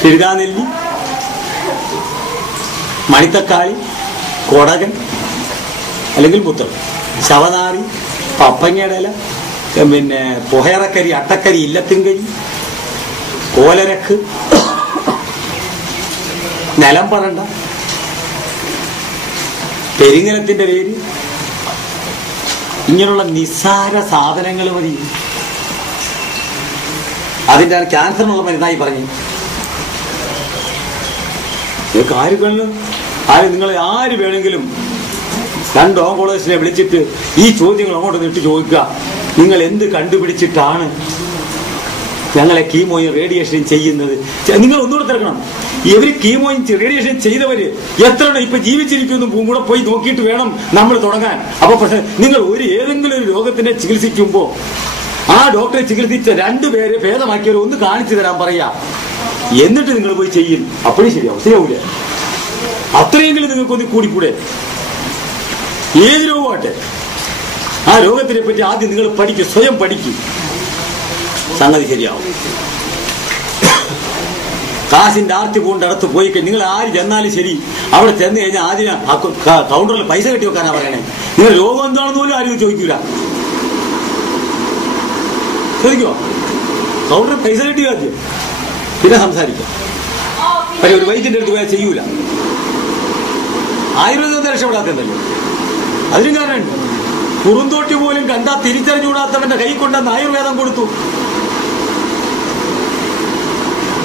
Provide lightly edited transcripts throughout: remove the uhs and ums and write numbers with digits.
പിഴുകാനെല്ലി, മണിത്തക്കാളി, കൊടകൻ അല്ലെങ്കിൽ മുത്തൾ, ശവനാറി, പപ്പങ്ങയുടെ ഇല, പിന്നെ പുഹയറക്കരി, അട്ടക്കരി, ഇല്ലത്തിങ്കരി, കോലരക്ക്, നിലം പറണ്ട, പെരിങ്ങലത്തിന്റെ പേര്, ഇങ്ങനെയുള്ള നിസ്സാര സാധനങ്ങൾ മതി. അതിന്റെ ക്യാൻസറിനുള്ള മരുന്നായി പറഞ്ഞു. കാര്യങ്ങളിൽ നിങ്ങൾ ആര് വേണമെങ്കിലും 2 ഓങ്കോളജിസ്റ്റിനെ വിളിച്ചിട്ട് ഈ ചോദ്യങ്ങൾ അങ്ങോട്ട് നിട്ട് ചോദിക്കുക. നിങ്ങൾ എന്ത് കണ്ടുപിടിച്ചിട്ടാണ് ഞങ്ങളെ കീമോയും റേഡിയേഷനും ചെയ്യുന്നത്? നിങ്ങൾ ഒന്നുകൂടെ തിരക്കണം. ഇവര് കീമോയും റേഡിയേഷൻ ചെയ്തവര് എത്ര ഇപ്പൊ ജീവിച്ചിരിക്കുന്നു കൂടെ പോയി നോക്കിയിട്ട് വേണം നമ്മൾ തുടങ്ങാൻ. അപ്പൊ പക്ഷെ നിങ്ങൾ ഏതെങ്കിലും ഒരു രോഗത്തിന്റെ ചികിത്സിക്കുമ്പോ ആ ഡോക്ടറെ ചികിത്സിച്ച 2 പേരെ ഭേദമാക്കിയവർ ഒന്ന് കാണിച്ചു തരാൻ പറയാ. എന്നിട്ട് നിങ്ങൾ പോയി ചെയ്യും. അപ്പോഴും ശരിയാവൂല. അത്രയെങ്കിലും നിങ്ങൾക്കൊന്ന് കൂടിക്കൂടെ? ഏത് രോഗമാട്ടെ ആ രോഗത്തിനെ പറ്റി ആദ്യം നിങ്ങൾ പഠിക്കും, സ്വയം പഠിക്കും. സംഗതി ശരിയാവും. കാശിന്റെ ആർത്തി കൊണ്ടടുത്ത് പോയി നിങ്ങൾ ആര് ചെന്നാലും ശരി, അവിടെ ചെന്ന് കഴിഞ്ഞാൽ ആദ്യം കൗണ്ടറിൽ പൈസ കെട്ടി വെക്കാനാ പറയണേ. നിങ്ങൾ രോഗം എന്താണെന്ന് പോലും ആരും ചോദിക്കൂല. ചോദിക്കോ? കൗണ്ടറിൽ പൈസ കെട്ടി ആദ്യം, പിന്നെ സംസാരിക്കാം. പക്ഷെ ഒരു വൈദ്യന്റെ അടുത്ത് പോയാൽ ചെയ്യൂല. ആയുർവേദം രക്ഷപ്പെടാത്തല്ലോ. അതിനും കാരണമുണ്ട്. കുറുന്തോട്ടി പോലും കണ്ടാ തിരിച്ചറിഞ്ഞുകൂടാത്തവന്റെ കൈ കൊണ്ടെന്ന് ആയുർവേദം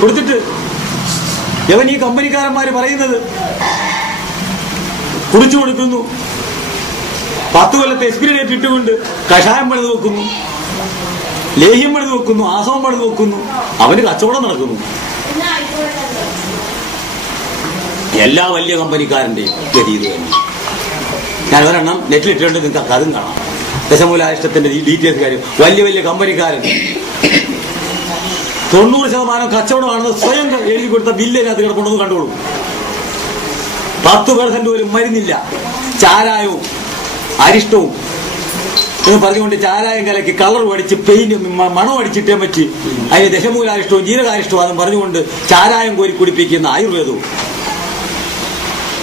കൊടുത്തിട്ട് ഇവൻ ഈ കമ്പനിക്കാരന്മാര് പറയുന്നത് കുടിച്ചു കൊടുക്കുന്നു. 10 കൊല്ലത്തെ എക്സ്പീരിയൻ ഡേറ്റ് ഇട്ടുകൊണ്ട് കഷായം പണിത് വെക്കുന്നു, ലേഹ്യം പണിത് വെക്കുന്നു, ആസവം പണിത് വെക്കുന്നു. അവന് കച്ചവടം നടക്കുന്നു. എല്ലാ വലിയ കമ്പനിക്കാരന്റെയും ഗതി ഇത് തന്നെ. ഞാൻ ഒരെണ്ണം നെറ്റിലിട്ടുണ്ട്, നിങ്ങൾക്ക് അതും കാണാം. ദശമൂലാഷ്ടത്തിന്റെ ഡീറ്റെയിൽസ് കാര്യം. വലിയ കമ്പനിക്കാരൻ 90% കച്ചവടമാണെന്ന് സ്വയം എഴുതി കൊടുത്ത ബില്ലിനകത്ത് കിടക്കൊണ്ടെന്ന് കണ്ടോളൂ. 10% പോലും മരുന്നില്ല. ചാരായവും അരിഷ്ടവും എന്ന് പറഞ്ഞുകൊണ്ട് ചാരായം കലക്കി കളർ അടിച്ച് പെയിന്റ് മണം അടിച്ചിട്ടേ പറ്റി അതിന് ദശമൂലാരിഷ്ടവും ജീരകാരിഷ്ടവും അതെന്ന് പറഞ്ഞുകൊണ്ട് ചാരായം കോരി കുടിപ്പിക്കുന്ന ആയുർവേദവും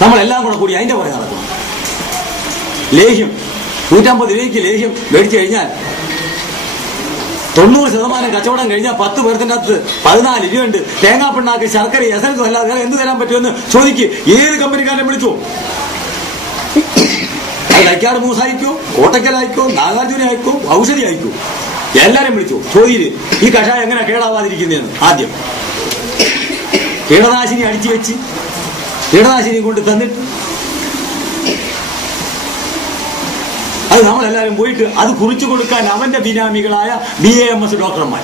നമ്മളെല്ലാം കൂടി അതിന്റെ പുറകെ നടക്കണം. ലേഹ്യം 150 രൂപയ്ക്ക് ലേഹ്യം മേടിച്ചു കഴിഞ്ഞാൽ 90% കച്ചവടം കഴിഞ്ഞാൽ 10% 14 രൂപയുണ്ട്. തേങ്ങാപ്പിണ്ണാക്ക്, ശർക്കര, എസൻസും അല്ലാതെ വേറെ എന്ത് തരാൻ പറ്റുമെന്ന് ചോദിക്ക്. ഏത് കമ്പനിക്കാരനെ വിളിച്ചോ? അത് കൈക്കാട് മൂസായിക്കോ, കോട്ടക്കലായിക്കോ, നാഗാർജുന ആയിക്കോ, ഔഷധി ആയിക്കോ, എല്ലാരും വിളിച്ചോ. ചോദ്യം ഈ കഷായം എങ്ങനെ കേടാവാതിരിക്കുന്നതെന്ന്. ആദ്യം കീടനാശിനി അടിച്ചു വെച്ച് കീടനാശിനി കൊണ്ട് തന്നിട്ട് അത് നമ്മളെല്ലാവരും പോയിട്ട് അത് കുറിച്ചു കൊടുക്കാൻ അവന്റെ ബിനാമികളായ BAMS ഡോക്ടർമാർ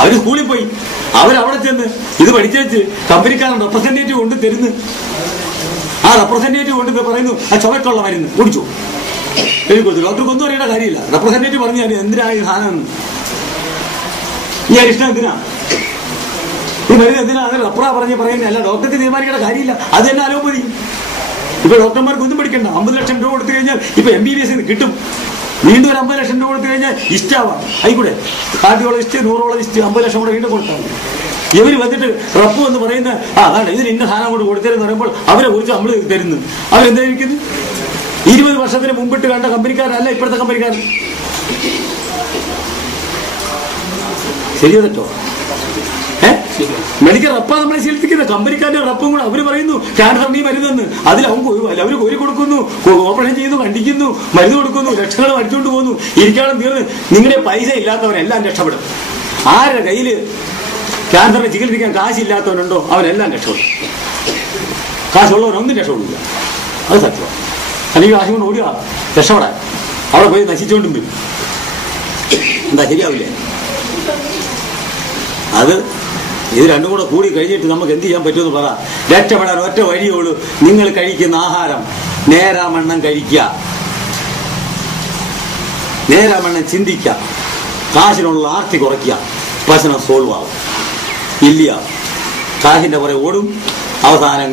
അവര് സ്കൂളിൽ പോയി അവരവിടെ ചെന്ന് ഇത് പഠിച്ചേച്ച് കമ്പനിക്കാരൻ റെപ്രസെന്റേറ്റീവ് കൊണ്ട് തരുന്നു. ആ റെപ്രസെന്റേറ്റീവ് കൊണ്ട് പറയുന്നു ആ ചുവക്കുള്ള മരുന്ന് കുടിച്ചു എഴുതി കൊടുത്തു. ഡോക്ടർക്ക് ഒന്നും അറിയേണ്ട കാര്യമില്ല. റെപ്രസെന്റേറ്റീവ് പറഞ്ഞു എന്തിനാ ഈ സാധനം, ഈ അരിഷ്ടം എന്തിനാ, ഈ മരുന്ന് എന്തിനാ, അത് റെപ്ര പറയുന്നതല്ല. ഡോക്ടർക്ക് തീരുമാനിക്കേണ്ട കാര്യമില്ല. അത് തന്നെ അലോപ്പതി. ഇപ്പൊ ഡോക്ടർമാർക്ക് ഒന്നും പഠിക്കണ്ട. 50 ലക്ഷം രൂപ കൊടുത്തു കഴിഞ്ഞാൽ ഇപ്പൊ MBBS കിട്ടും. വീണ്ടും ഒരു 50 ലക്ഷം രൂപ കൊടുത്തു കഴിഞ്ഞാൽ ഇഷ്ടാവാം. ആയിക്കൂടെ കാർഡിയോളജിസ്റ്റ്, ന്യൂറോളജിസ്റ്റ് 50 ലക്ഷം കൂടെ വീണ്ടും കൊടുത്താൽ ഇവര് വന്നിട്ട് റപ്പ് എന്ന് പറയുന്ന അതാണ് ഇതിന് ഇന്ന സാധനം കൊണ്ട് കൊടുത്തതെന്ന് പറയുമ്പോൾ അവരെ കുറിച്ച് നമ്മൾ തരുന്നു. അവരെന്തായിരിക്കുന്നു? 20 വർഷത്തിന് മുമ്പിട്ട് കണ്ട കമ്പനിക്കാരല്ല ഇപ്പോഴത്തെ കമ്പനിക്കാരൻ. ശരിയോ തെറ്റോ? മെഡിക്കൽ റപ്പാ നമ്മളെ ശീലിപ്പിക്കുന്ന കമ്പനിക്കാരുടെ റപ്പും കൂടെ അവര് പറയുന്നു ക്യാൻസറിന് മരുന്നെന്ന്. അതിൽ അവര് കോരി കൊടുക്കുന്നു, ഓപ്പറേഷൻ ചെയ്യുന്നു, കണ്ടിക്കുന്നു, മരുന്ന് കൊടുക്കുന്നു, ലക്ഷങ്ങൾ അടിച്ചുകൊണ്ട് പോകുന്നു. ഇരിക്കാനും തീർന്ന് നിങ്ങളുടെ പൈസ ഇല്ലാത്തവരെല്ലാം രക്ഷപ്പെടും. ആരുടെ കയ്യില് ക്യാൻസറിനെ ചികിത്സിക്കാൻ കാശില്ലാത്തവനുണ്ടോ അവനെല്ലാം രക്ഷപ്പെടും. കാശുള്ളവരൊന്നും രക്ഷപ്പെടില്ല. അത് സത്യമാണ്. അല്ലെങ്കിൽ കാശ് കൊണ്ട് ഓടുക രക്ഷപ്പെടാൻ അവിടെ പോയി നശിച്ചുകൊണ്ടും വരും. എന്താ ശരിയാവില്ലേ? അത് ഇത് രണ്ടും കൂടി കഴിഞ്ഞിട്ട് നമുക്ക് എന്ത് ചെയ്യാൻ പറ്റുമെന്ന് പറ. രക്ഷപ്പെടാൻ ഒറ്റ വഴിയുള്ളൂ. നിങ്ങൾ കഴിക്കുന്ന ആഹാരം നേരാമണ്ണം കഴിക്കുക, നേരാമണ്ണം ചിന്തിക്കുക, കാശിനുള്ള ആർത്തി കുറയ്ക്കുക. പ്രശ്നം സോൾവ് ആവും. ഇല്ല കാശിന്റെ പുറകെ ഓടും. അവസാനം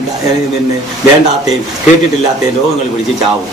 പിന്നെ വേണ്ടാത്തയും കേട്ടിട്ടില്ലാത്തയും രോഗങ്ങൾ പിടിച്ച് ചാവും.